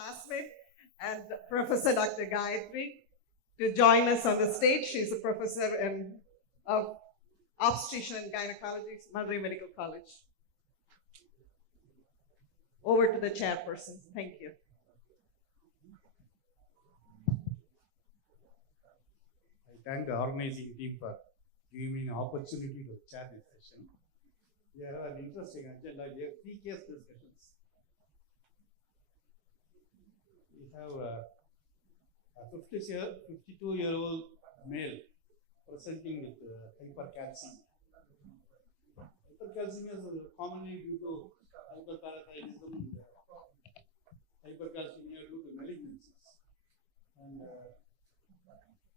classmate, and Professor Dr. Gayatri to join us on the stage. She's a professor of obstetrician and gynecology, Madurai Medical College. Over to the chairperson. Thank you. I thank the organizing team for giving me an opportunity to chair this session. We have an interesting agenda. We have 3 case discussions. We have a 52-year-old male presenting with hypercalcemia. Hypercalcemia is commonly due to hyperparathyroidism and hypercalcemia due to malignancies. And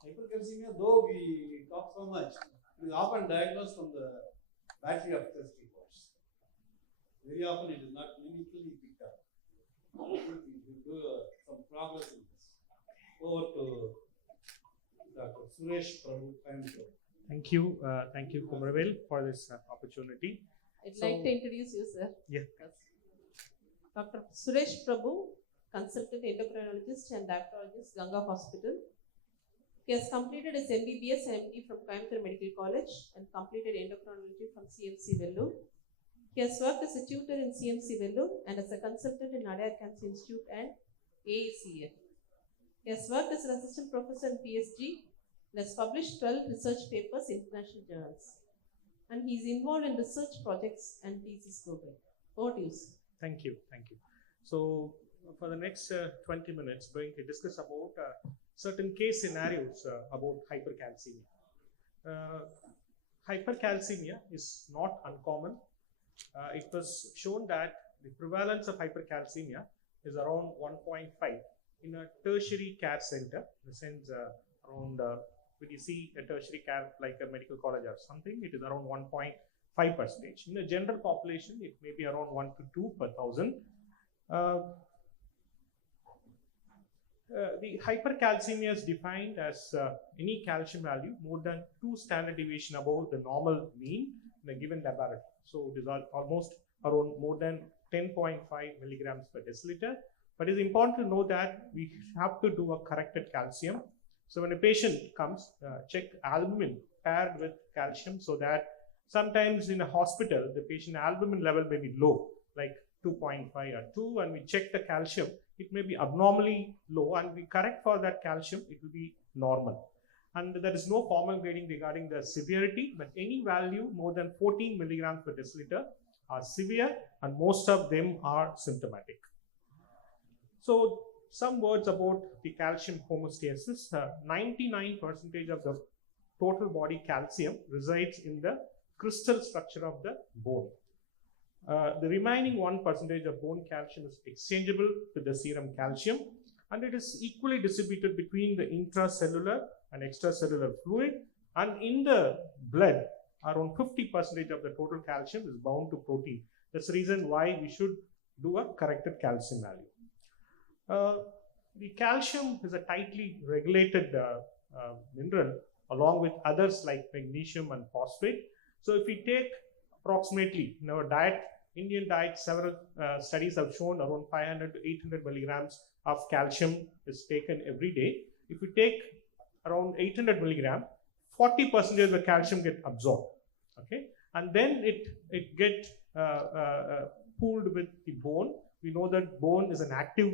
hypercalcemia, though we talk so much, it is often diagnosed from the battery of test reports. Very often it is not clinically picked up. We do some progress in this. Over to Dr. Sureshprabhu. Thank you, Kumaravel, for this opportunity. I'd like to introduce you, sir. Yeah. Dr. Sureshprabhu, consultant endocrinologist and diabetologist, Ganga Hospital. He has completed his MBBS and MD from Coimbatore Medical College and completed endocrinology from CMC Vellore. He has worked as a tutor in CMC Vellore and as a consultant in Adyar Cancer Institute and AACF. He has worked as an assistant professor in PSG and has published 12 research papers in international journals. And he is involved in research projects and thesis program. Over to you, sir. Thank you. So, for the next 20 minutes, we're going to discuss about certain case scenarios about hypercalcemia. Hypercalcemia is not uncommon. It was shown that the prevalence of hypercalcemia is around 1.5 in a tertiary care center. In the sense, around when you see a tertiary care like a medical college or something, it is around 1.5%. In the general population, it may be around 1 to 2 per thousand. The hypercalcemia is defined as any calcium value more than 2 standard deviation above the normal mean in a given laboratory. So it is almost around more than 10.5 milligrams per deciliter. But it is important to know that we have to do a corrected calcium. So when a patient comes, check albumin paired with calcium, so that sometimes in a hospital, the patient albumin level may be low, like 2.5 or 2, and we check the calcium, it may be abnormally low, and we correct for that calcium, it will be normal. And there is no formal grading regarding the severity, but any value more than 14 milligrams per deciliter are severe, and most of them are symptomatic. So some words about the calcium homeostasis. 99% of the total body calcium resides in the crystal structure of the bone. The remaining 1% of bone calcium is exchangeable with the serum calcium, and it is equally distributed between the intracellular and extracellular fluid, and in the blood around 50% of the total calcium is bound to protein. That's the reason why we should do a corrected calcium value. The calcium is a tightly regulated mineral along with others like magnesium and phosphate. So if we take approximately in our diet, Indian diet, several studies have shown around 500 to 800 milligrams of calcium is taken every day. If we take around 800 milligram, 40% of the calcium get absorbed, okay, and then it get pooled with the bone. We know that bone is an active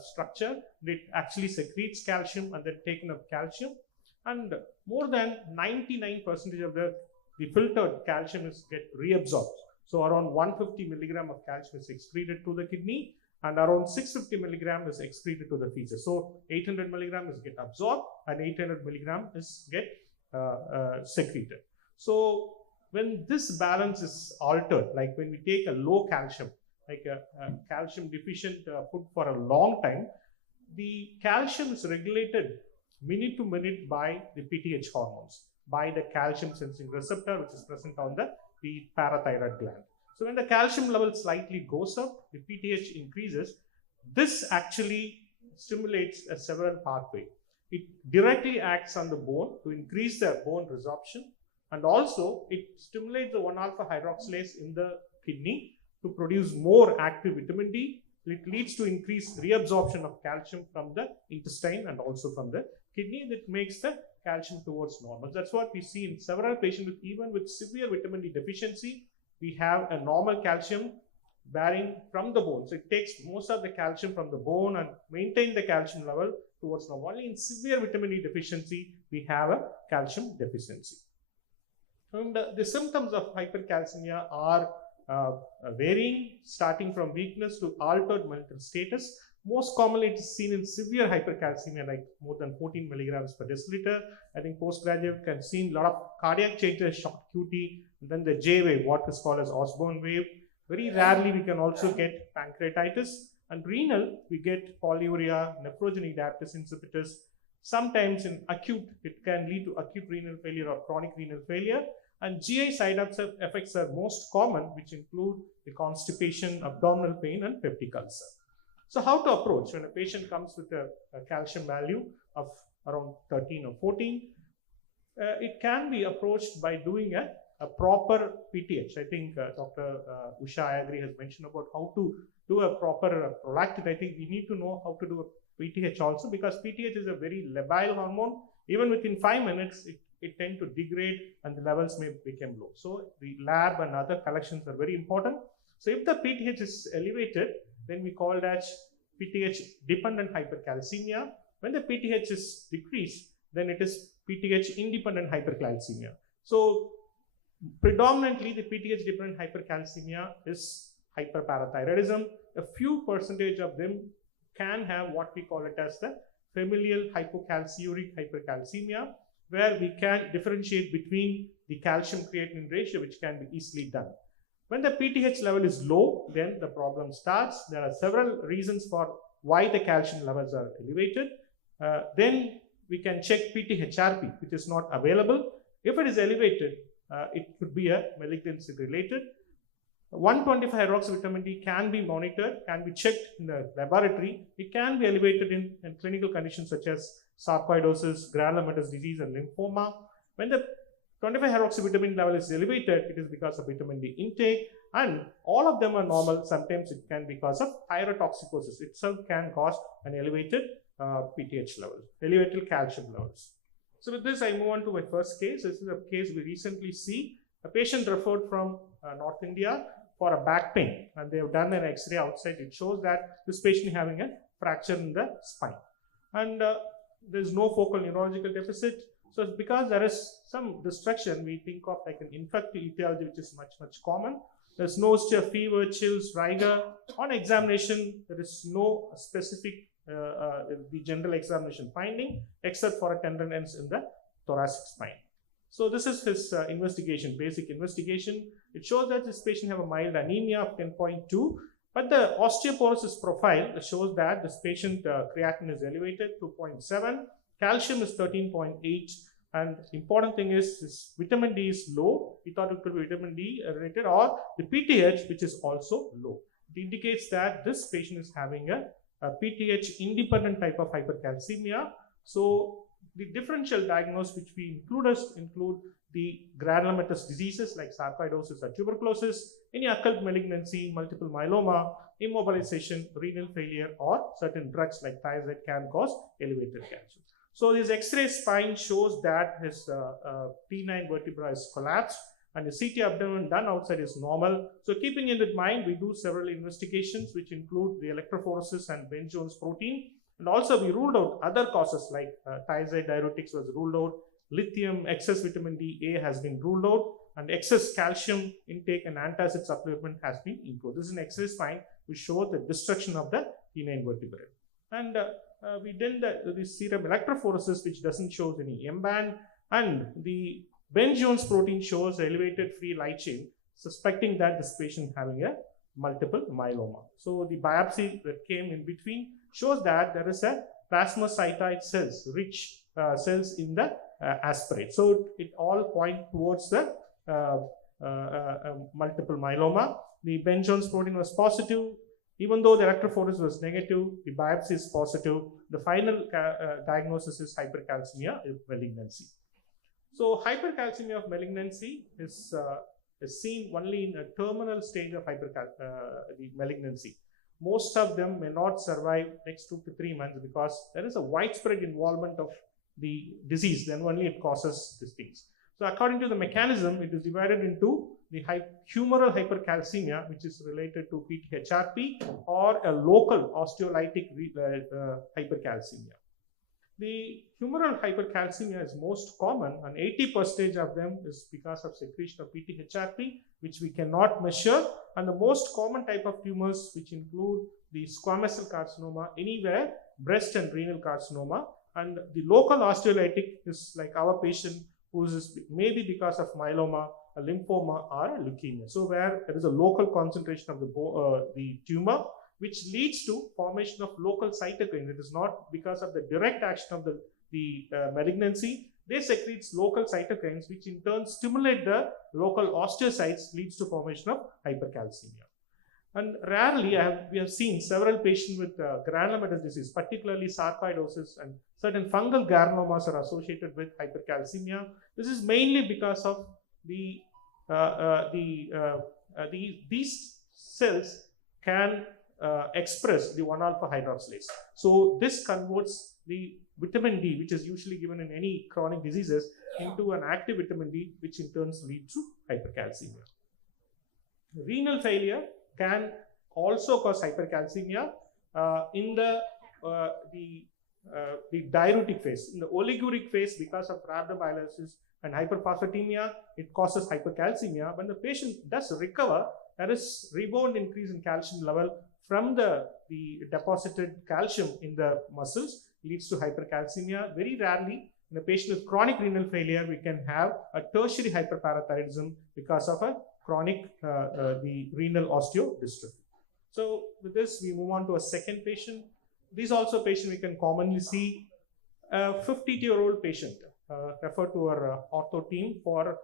structure. It actually secretes calcium and then taken up calcium, and more than 99% of the filtered calcium is get reabsorbed. So around 150 milligram of calcium is excreted to the kidney, and around 650 milligram is excreted to the feces. So 800 milligram is get absorbed, and 800 milligram is get secreted. So when this balance is altered, like when we take a low calcium, like a calcium deficient food for a long time, the calcium is regulated minute to minute by the PTH hormones, by the calcium sensing receptor which is present on the parathyroid gland. So when the calcium level slightly goes up, the PTH increases. This actually stimulates a several pathway. It directly acts on the bone to increase the bone resorption, and also it stimulates the 1-alpha hydroxylase in the kidney to produce more active vitamin D, it leads to increased reabsorption of calcium from the intestine and also from the kidney, that makes the calcium towards normal. That's what we see in several patients even with severe vitamin D deficiency. We have a normal calcium bearing from the bone. So it takes most of the calcium from the bone and maintain the calcium level towards normal. Only in severe vitamin D deficiency, we have a calcium deficiency. And the symptoms of hypercalcemia are varying, starting from weakness to altered mental status. Most commonly, it is seen in severe hypercalcemia, like more than 14 milligrams per deciliter. I think postgraduate can see a lot of cardiac changes, shock QT, and then the J wave, what is called as Osborne wave. Very rarely, we can also get pancreatitis. And renal, we get polyuria, nephrogenic diabetes insipidus. Sometimes in acute, it can lead to acute renal failure or chronic renal failure. And GI side effects are most common, which include the constipation, abdominal pain, and peptic ulcer. So how to approach when a patient comes with a calcium value of around 13 or 14? It can be approached by doing a proper PTH. I think Dr. Usha Ayagri has mentioned about how to do a proper prolactin. I think we need to know how to do a PTH also, because PTH is a very labile hormone. Even within 5 minutes, it tends to degrade and the levels may become low. So the lab and other collections are very important. So if the PTH is elevated, then we call that PTH dependent hypercalcemia. When the PTH is decreased, then it is PTH independent hypercalcemia. So predominantly the PTH dependent hypercalcemia is hyperparathyroidism. A few percentage of them can have what we call it as the familial hypocalciuric hypercalcemia, where we can differentiate between the calcium creatinine ratio, which can be easily done. When the PTH level is low, then the problem starts. There are several reasons for why the calcium levels are elevated. Then we can check PTHRP, which is not available. If it is elevated, it could be a malignancy related. 125 hydroxyvitamin D can be monitored, can be checked in the laboratory. It can be elevated in clinical conditions such as sarcoidosis, granulomatous disease, and lymphoma. When the 25 hydroxyvitamin level is elevated, it is because of vitamin D intake, and all of them are normal. Sometimes it can be because of thyrotoxicosis itself can cause an elevated PTH level, elevated calcium levels. So with this, I move on to my first case. This is a case we recently see. A patient referred from North India for a back pain, and they have done an X-ray outside. It shows that this patient is having a fracture in the spine, and there is no focal neurological deficit. So it's because there is some destruction, we think of like an infective etiology, which is much common. There's no fever, chills, rigor. On examination, there is no specific the general examination finding, except for a tenderness in the thoracic spine. So this is his investigation, basic investigation. It shows that this patient have a mild anemia of 10.2, but the osteoporosis profile shows that this patient creatinine is elevated 2.7, calcium is 13.8, and important thing is this vitamin D is low. We thought it could be vitamin D related, or the PTH, which is also low. It indicates that this patient is having a PTH independent type of hypercalcemia. So the differential diagnosis which we include the granulomatous diseases like sarcoidosis or tuberculosis, any occult malignancy, multiple myeloma, immobilization, renal failure, or certain drugs like thiazide can cause elevated calcium. So this X-ray spine shows that his T9 vertebra is collapsed, and the CT abdomen done outside is normal. So keeping in mind, we do several investigations which include the electrophoresis and Ben-Jones protein. And also we ruled out other causes like thiazide diuretics was ruled out, lithium, excess vitamin D has been ruled out, and excess calcium intake and antacid supplement has been improved. This is an X-ray spine which shows the destruction of the T9 vertebrae. And we did the serum electrophoresis, which doesn't show any M-band, and the Ben-Jones protein shows elevated free light chain, suspecting that this patient having a multiple myeloma. So the biopsy that came in between shows that there is a plasmacytoid cells, rich cells in the aspirate. So it all point towards the multiple myeloma. The Ben-Jones protein was positive. Even though the electrophoresis was negative, the biopsy is positive. The final diagnosis is hypercalcemia malignancy. So hypercalcemia of malignancy is seen only in a terminal stage of the malignancy. most of them may not survive next 2 to 3 months because there is a widespread involvement of the disease, then only it causes these things. So according to the mechanism, it is divided into the humoral hypercalcemia, which is related to PTHRP, or a local osteolytic hypercalcemia. The humoral hypercalcemia is most common, and 80% of them is because of secretion of PTHRP, which we cannot measure. And the most common type of tumors, which include the squamous cell carcinoma anywhere, breast and renal carcinoma, and the local osteolytic is like our patient who is maybe because of myeloma, a lymphoma, or a leukemia. So where there is a local concentration of the tumor, which leads to formation of local cytokines. It is not because of the direct action of the malignancy. They secrete local cytokines, which in turn stimulate the local osteocytes, leads to formation of hypercalcemia. And rarely, we have seen several patients with granulomatous disease, particularly sarcoidosis, and certain fungal granulomas are associated with hypercalcemia. This is mainly because of these cells can express the 1-alpha hydroxylase. So this converts the vitamin D, which is usually given in any chronic diseases, into an active vitamin D, which in turn leads to hypercalcemia. Renal failure can also cause hypercalcemia in the diuretic phase. In the oliguric phase, because of rhabdomyolysis and hyperphosphatemia, it causes hypercalcemia. When the patient does recover, there is rebound increase in calcium level from the deposited calcium in the muscles, leads to hypercalcemia. Very rarely, in a patient with chronic renal failure, we can have a tertiary hyperparathyroidism because of a chronic the renal osteodystrophy. So with this, we move on to a second patient. These also patient we can commonly see. A 52-year-old patient referred to our ortho team for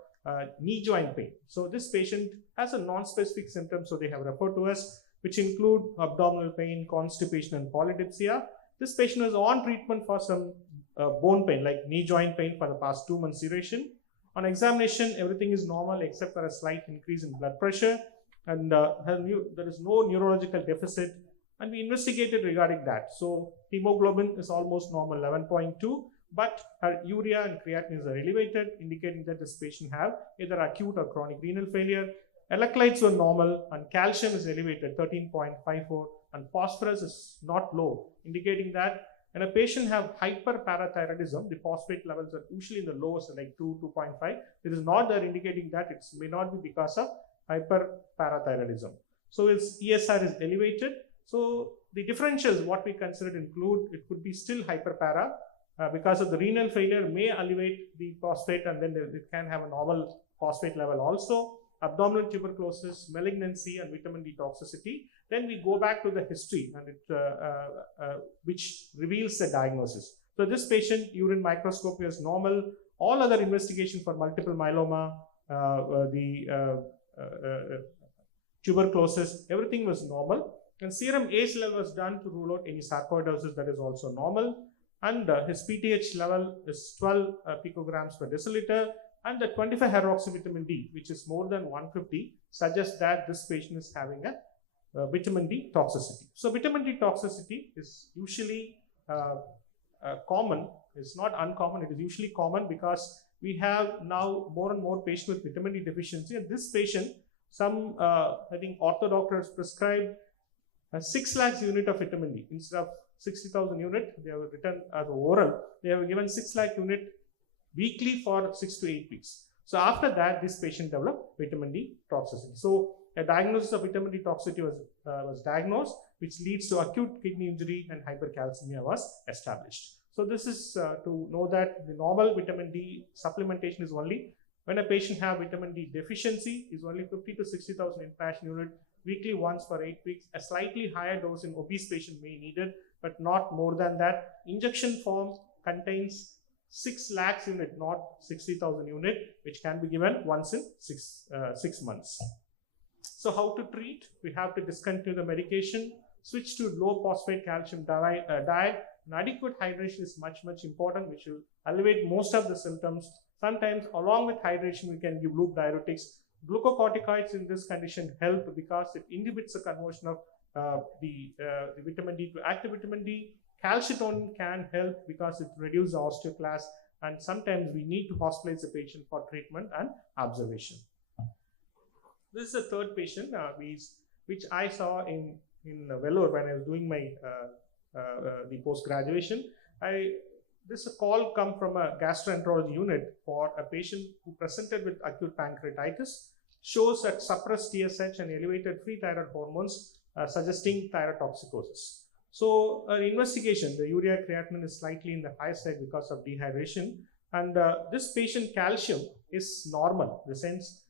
knee joint pain. So this patient has a non-specific symptom, so they have referred to us, which include abdominal pain, constipation, and polydipsia. This patient was on treatment for some bone pain, like knee joint pain, for the past 2 months duration. On examination, everything is normal except for a slight increase in blood pressure, and there is no neurological deficit, and we investigated regarding that. So hemoglobin is almost normal, 11.2, but her urea and creatinine are elevated, indicating that this patient have either acute or chronic renal failure. Electrolytes were normal, and calcium is elevated, 13.54, and phosphorus is not low, indicating that when a patient have hyperparathyroidism, the phosphate levels are usually in the lowest, like 2, 2.5. It is not there, indicating that it may not be because of hyperparathyroidism. So its ESR is elevated. So the differentials, what we considered include, it could be still hyperpara because of the renal failure may elevate the phosphate, and then it can have a normal phosphate level also. Abdominal tuberculosis, malignancy, and vitamin D toxicity. Then we go back to the history, and which reveals the diagnosis. So this patient, urine microscopy is normal. All other investigation for multiple myeloma, tuberculosis, everything was normal. And serum ACE level was done to rule out any sarcoidosis, that is also normal. And his PTH level is 12 picograms per deciliter. And the 25 hydroxyvitamin D, which is more than 150, suggests that this patient is having a vitamin D toxicity. So vitamin D toxicity is usually common. It's not uncommon. It is usually common because we have now more and more patients with vitamin D deficiency. And this patient, some I think ortho doctors prescribed 6 lakhs unit of vitamin D instead of 60,000 unit. They have written as oral. They have given 6 lakh unit weekly for 6 to 8 weeks. So after that, this patient developed vitamin D toxicity. So a diagnosis of vitamin D toxicity was diagnosed, which leads to acute kidney injury, and hypercalcemia was established. So this is to know that the normal vitamin D supplementation is only when a patient have vitamin D deficiency is only 50 to 60,000 international unit weekly once for 8 weeks. A slightly higher dose in obese patient may be needed, but not more than that. Injection form contains 6 lakhs unit, not 60,000 unit, which can be given once in 6 months. So how to treat? We have to discontinue the medication, switch to low phosphate calcium diet, and adequate hydration is much important, which will alleviate most of the symptoms. Sometimes along with hydration, we can give loop diuretics. Glucocorticoids in this condition help because it inhibits the conversion of the vitamin D to active vitamin D. Calcitonin can help because it reduces the osteoclast, and sometimes we need to hospitalize the patient for treatment and observation. This is the third patient which I saw in Vellore when I was doing my the post graduation. This call come from a gastroenterology unit for a patient who presented with acute pancreatitis, shows that suppressed TSH and elevated free thyroid hormones, suggesting thyrotoxicosis. So, investigation, the urea creatinine is slightly in the high side because of dehydration, and this patient calcium is normal. In the sense,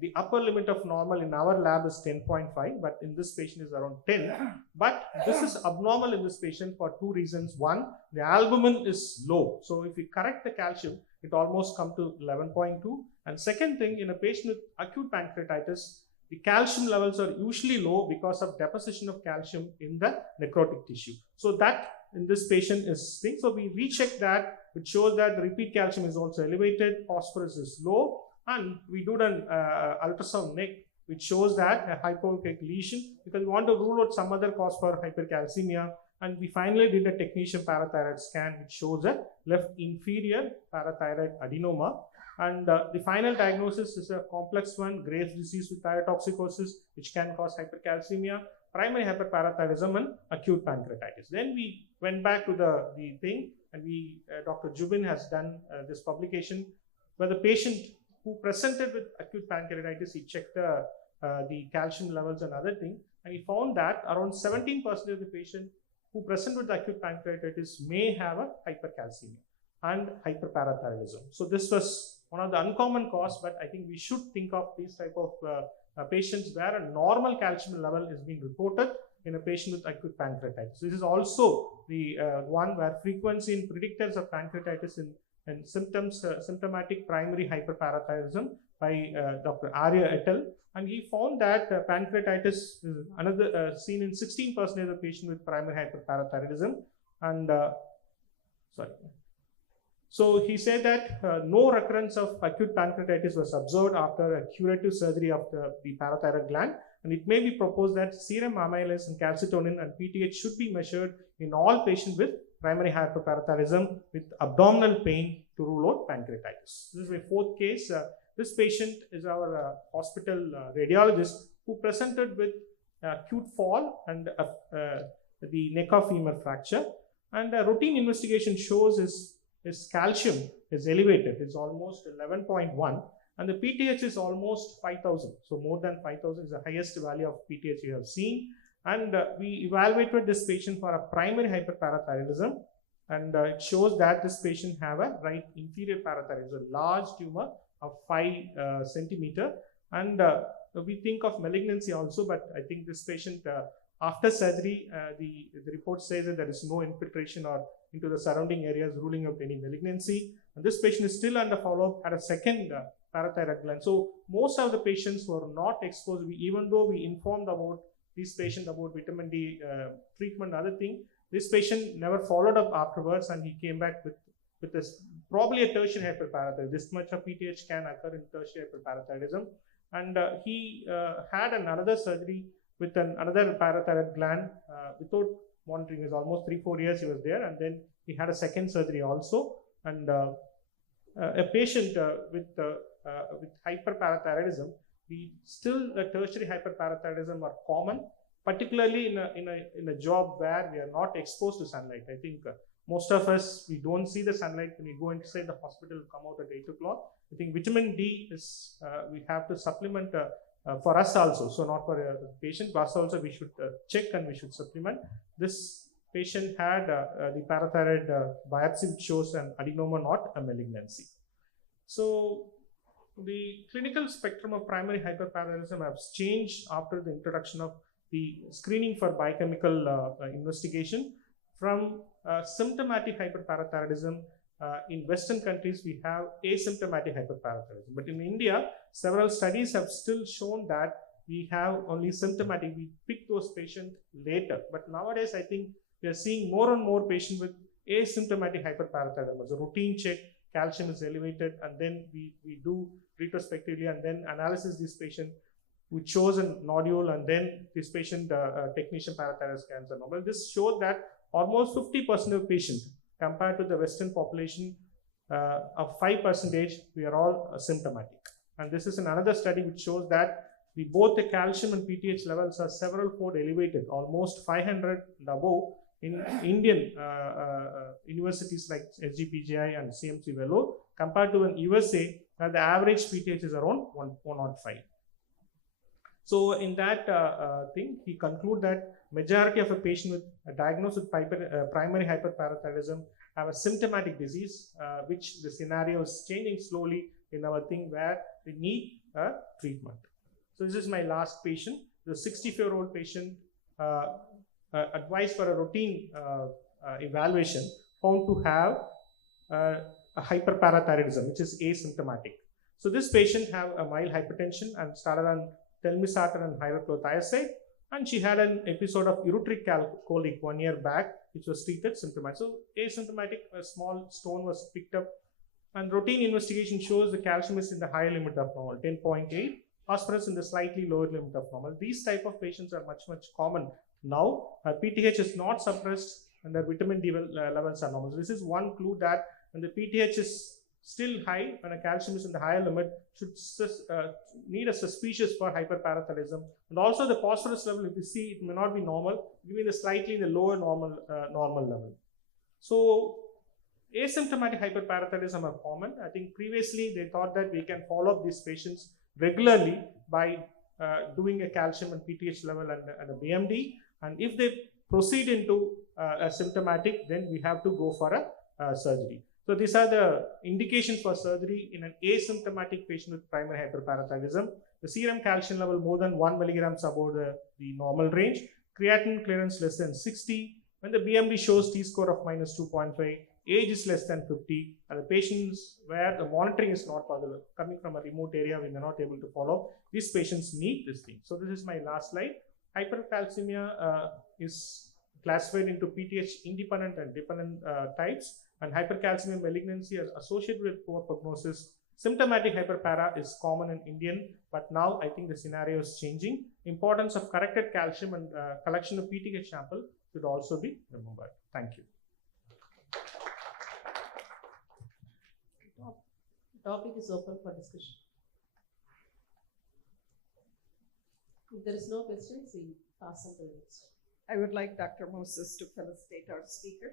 the upper limit of normal in our lab is 10.5, but in this patient is around 10. But this is abnormal in this patient for two reasons. One, the albumin is low. So if we correct the calcium, it almost comes to 11.2. And second thing, in a patient with acute pancreatitis, the calcium levels are usually low because of deposition of calcium in the necrotic tissue. So that in this patient is thing. So we recheck that, which shows that the repeat calcium is also elevated, phosphorus is low. And we do an ultrasound neck, which shows that a hypovolemic lesion, because we want to rule out some other cause for hypercalcemia. And we finally did a technetium parathyroid scan, which shows a left inferior parathyroid adenoma. And the final diagnosis is a complex one, Graves' disease with thyrotoxicosis, which can cause hypercalcemia, primary hyperparathyroidism, and acute pancreatitis. Then we went back to the thing, and Dr. Jubin has done this publication where the patient who presented with acute pancreatitis, he checked the calcium levels and other thing, and he found that around 17% of the patient who present with acute pancreatitis may have a hypercalcemia and hyperparathyroidism. So this was one of the uncommon cause, but I think we should think of these type of patients where a normal calcium level is being reported in a patient with acute pancreatitis. This is also the one where frequency in predictors of pancreatitis and symptoms, symptomatic primary hyperparathyroidism by Dr. Arya et al. And he found that pancreatitis is another seen in 16% of the patient with primary hyperparathyroidism. And so he said that no recurrence of acute pancreatitis was observed after a curative surgery of the parathyroid gland. And it may be proposed that serum amylase and calcitonin and PTH should be measured in all patients with primary hyperparathyroidism with abdominal pain to rule out pancreatitis. This is my fourth case. This patient is our hospital radiologist who presented with acute fall and the neck of femur fracture. And a routine investigation shows his calcium is elevated. It's almost 11.1. And the PTH is almost 5,000. So more than 5,000 is the highest value of PTH you have seen. And we evaluated this patient for a primary hyperparathyroidism, and it shows that this patient have a right inferior parathyroidism, a large tumor of 5 centimeter. And we think of malignancy also, but I think this patient after surgery, the report says that there is no infiltration or into the surrounding areas, ruling out any malignancy. And this patient is still under follow-up at a second parathyroid gland. So most of the patients were not exposed. Even though we informed about this patient about vitamin D treatment, other thing, this patient never followed up afterwards, and he came back with this probably a tertiary hyperparathyroidism. This much of PTH can occur in tertiary hyperparathyroidism, and he had another surgery with another parathyroid gland without monitoring. It was almost 3-4 years he was there, and then he had a second surgery also. And a patient with hyperparathyroidism, the tertiary hyperparathyroidism are common, particularly in a job where we are not exposed to sunlight. I think most of us, we don't see the sunlight when we go inside the hospital, come out at 8 o'clock. I think vitamin D is, we have to supplement for us also. So not for a patient, but us also we should check and we should supplement. This patient had the parathyroid biopsy, which shows an adenoma, not a malignancy. So the clinical spectrum of primary hyperparathyroidism has changed after the introduction of the screening for biochemical investigation. From symptomatic hyperparathyroidism, in Western countries, we have asymptomatic hyperparathyroidism. But in India, several studies have still shown that we have only symptomatic. We pick those patients later. But nowadays, I think we are seeing more and more patients with asymptomatic hyperparathyroidism. As a routine check, calcium is elevated, and then we do retrospectively and then analysis this patient. which shows a nodule, and then this patient technician parathyroid scans are normal. This showed that almost 50% of patients compared to the Western population of 5%, we are all symptomatic. And this is another study which shows that both the calcium and PTH levels are several fold elevated, almost 500 and above in Indian universities like SGPGI and CMC Vellore, compared to in USA where the average PTH is around 105. So in that thing, he conclude that majority of a patient with diagnosed with primary hyperparathyroidism have a symptomatic disease, which the scenario is changing slowly in our thing where we need a treatment. So this is my last patient, the 64-year-old patient advised for a routine evaluation, found to have a hyperparathyroidism, which is asymptomatic. So this patient have a mild hypertension and started on telmisartan and hydrochlorothiazide, and she had an episode of ureteric colic 1 year back, which was treated symptomatic. So asymptomatic, a small stone was picked up, and routine investigation shows the calcium is in the higher limit of normal, 10.8, phosphorus in the slightly lower limit of normal. These type of patients are much common now. PTH is not suppressed and the vitamin D levels are normal. So this is one clue that when the PTH is still high, when a calcium is in the higher limit, should need a suspicious for hyperparathyroidism. And also the phosphorus level, if you see, it may not be normal, it may be slightly in the lower normal level. So asymptomatic hyperparathyroidism are common. I think previously they thought that we can follow up these patients regularly by doing a calcium and PTH level and a BMD. And if they proceed into asymptomatic, then we have to go for a surgery. So these are the indications for surgery in an asymptomatic patient with primary hyperparathyroidism. The serum calcium level more than 1 milligrams above the normal range, creatinine clearance less than 60, when the BMD shows T-score of minus 2.5, age is less than 50, and the patients where the monitoring is not possible, coming from a remote area, we may not able to follow, these patients need this thing. So this is my last slide. Hypercalcemia is classified into PTH independent and dependent types, and hypercalcemia malignancy is associated with poor prognosis. Symptomatic hyperpara is common in Indian, but now I think the scenario is changing. Importance of corrected calcium and collection of PTH sample should also be remembered. Thank you. Topic is open for discussion. If there is no questions, we pass on to the next. I would like Dr. Moses to felicitate our speaker.